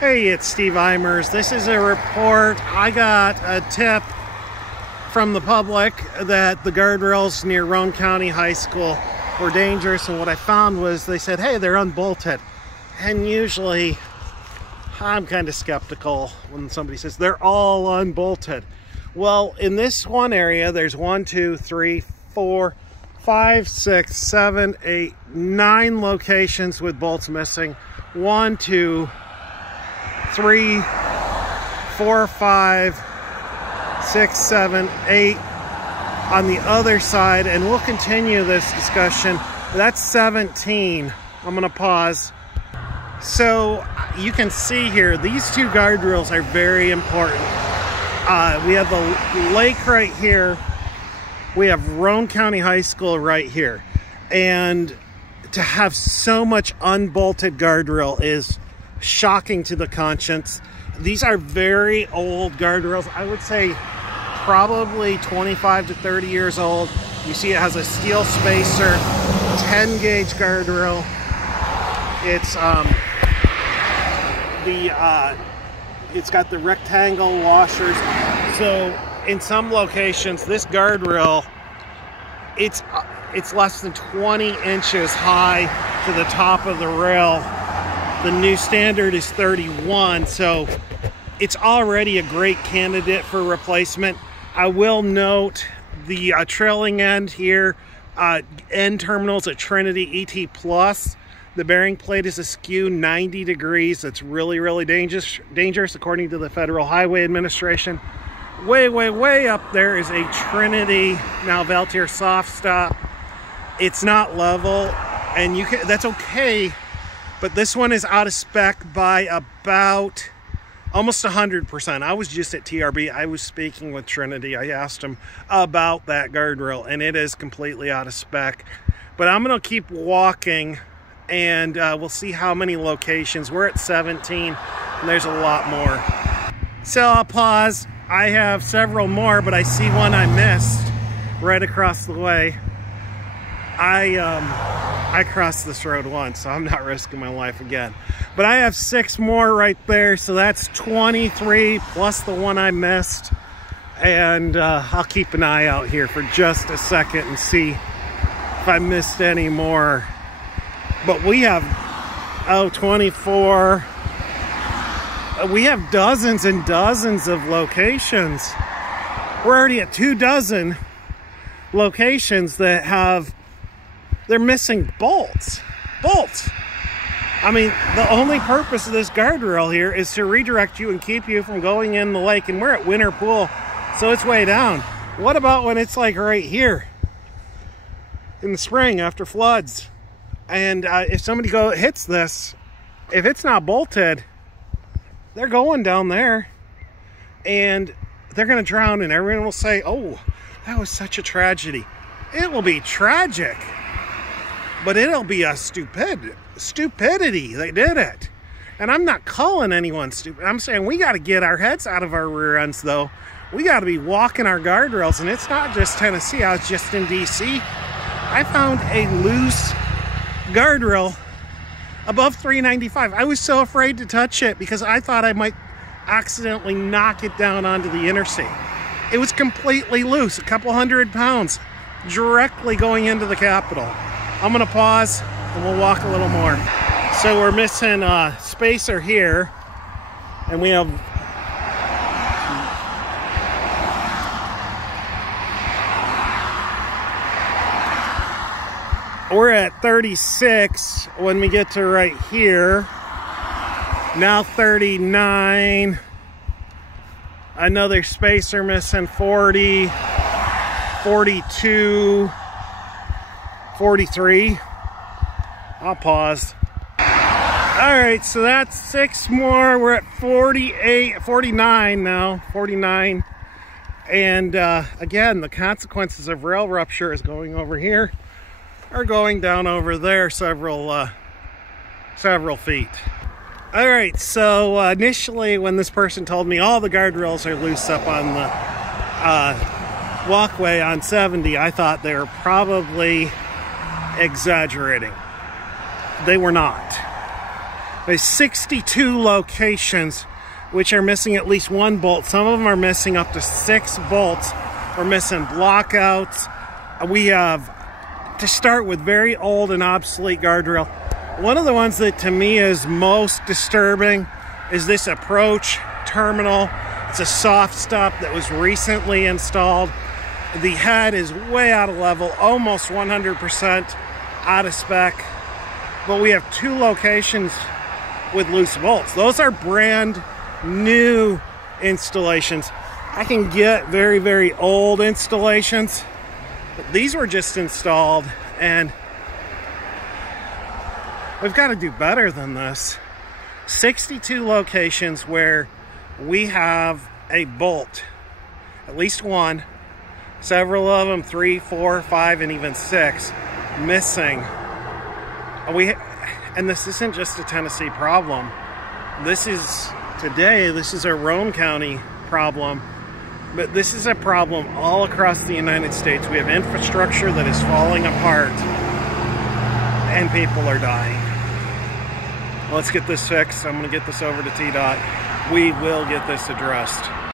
Hey, it's Steve Eimers. This is a report. I got a tip from the public that the guardrails near Roane County High School were dangerous, and what I found was they said, hey, they're unbolted. And usually I'm kind of skeptical when somebody says they're all unbolted. Well, in this one area, there's 1, 2, 3, 4, 5, 6, 7, 8, 9 locations with bolts missing. 1, 2, 3, 4, 5, 6, 7, 8 on the other side, and we'll continue this discussion. That's 17. I'm going to pause. So you can see here, these two guardrails are very important. We have the lake right here. We have Roane County High School right here. And to have so much unbolted guardrail is shocking to the conscience. These are very old guardrails. I would say probably 25 to 30 years old. You see it has a steel spacer, 10 gauge guardrail. It's it's got the rectangle washers. So in some locations, this guardrail, it's less than 20 inches high to the top of the rail. The new standard is 31, so it's already a great candidate for replacement. I will note the trailing end here, end terminals at Trinity ET Plus. The bearing plate is askew 90 degrees. It's really, really dangerous according to the Federal Highway Administration. Way, way, way up there is a Trinity now Valtier soft stop. It's not level, and that's okay. But this one is out of spec by about almost 100%. I was just at TRB. I was speaking with Trinity. I asked them about that guardrail, and it is completely out of spec. But I'm going to keep walking, and we'll see how many locations. We're at 17, and there's a lot more. So I'll pause. I have several more, but I see one I missed right across the way. I crossed this road once, so I'm not risking my life again. But I have 6 more right there, so that's 23 plus the one I missed. And I'll keep an eye out here for just a second and see if I missed any more. But we have, 24. We have dozens and dozens of locations. We're already at 24 locations that have, they're missing bolts. I mean, the only purpose of this guardrail here is to redirect you and keep you from going in the lake. And we're at Winter Pool, so it's way down. What about when it's like right here in the spring after floods? And if somebody hits this, if it's not bolted, they're going down there and they're going to drown, and everyone will say, oh, that was such a tragedy. It will be tragic, but it'll be a stupidity. They did it. And I'm not calling anyone stupid. I'm saying we got to get our heads out of our rear ends, though. We got to be walking our guardrails, and it's not just Tennessee. I was just in DC. I found a loose guardrail above 395. I was so afraid to touch it because I thought I might accidentally knock it down onto the interstate. It was completely loose, a couple 100 pounds, directly going into the Capitol. I'm gonna pause and we'll walk a little more. So we're missing a spacer here, and we have we're at 36 when we get to right here. Now 39. Another spacer missing. 40, 42, 43. I'll pause. All right, so that's 6 more. We're at 49 now. 49. And again, the consequences of rail rupture is going over here, are going down over there several feet. All right, so initially when this person told me all the guardrails are loose up on the walkway on 70, I thought they were probably exaggerating. They were not. There's 62 locations which are missing at least one bolt. Some of them are missing up to 6 bolts. We're missing blockouts. We have, to start with, very old and obsolete guardrail. One of the ones that to me is most disturbing is this approach terminal. It's a soft stop that was recently installed. The head is way out of level, almost 100% out of spec. But we have 2 locations with loose bolts. Those are brand new installations. I can get very, very old installations, but these were just installed, and we've got to do better than this. 62 locations where we have a bolt, at least one, several of them, 3, 4, 5, and even 6, missing. And this isn't just a Tennessee problem. This is a Roane County problem, but this is a problem all across the United States. We have infrastructure that is falling apart, and people are dying. Let's get this fixed. I'm going to get this over to TDOT. We will get this addressed.